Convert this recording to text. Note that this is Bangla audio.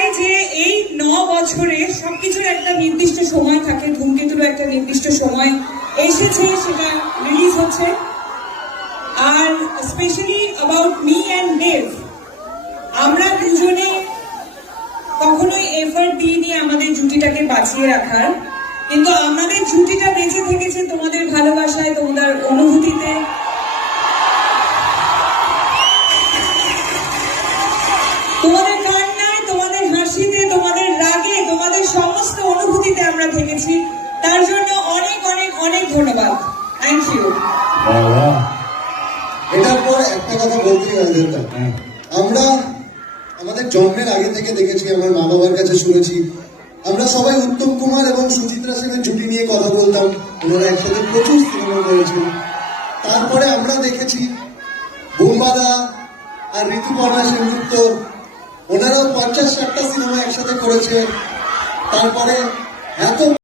চাই যে এই 9 বছরে সবকিছুর একটা নির্দিষ্ট সময় থাকে, ধূমকেতুরও একটা নির্দিষ্ট সময় এসেছে, সেটা রিলিজ হচ্ছে। আর স্পেশালি অ্যাবাউট মি অ্যান্ড দেব, আমরা দুজনে কখনোই এফর্ট দিইনি আমাদের জুটিটাকে বাঁচিয়ে রাখার, কিন্তু আমাদের জুটিটা বেঁচে থেকেছে তোমাদের ভালোবাসায়, তোমাদের অনুভূতিতে। তোমাদের কান্নায়, তোমাদের হাসিতে, তোমাদের রাগে, তোমাদের সমস্ত অনুভূতিতে আমরা থেকেছি। তার জন্য অনেক অনেক অনেক ধন্যবাদ। Thank you. এটার পর একটা কথা বলতেই হয়, আমরা আমাদের জন্মের আগে থেকে দেখেছি, আমার মা বাবার কাছে শুনেছি, আমরা সবাই উত্তম কুমার এবং সুচিত্রা সেনের জুটি নিয়ে কথা বলতাম। ওনারা একসাথে প্রচুর সিনেমা করেছেন। তারপরে আমরা দেখেছি বোম্বাদা আর ঋতুপর্ণা সেনগুপ্ত, ওনারাও 50-60টা সিনেমা একসাথে করেছে। তারপরে এত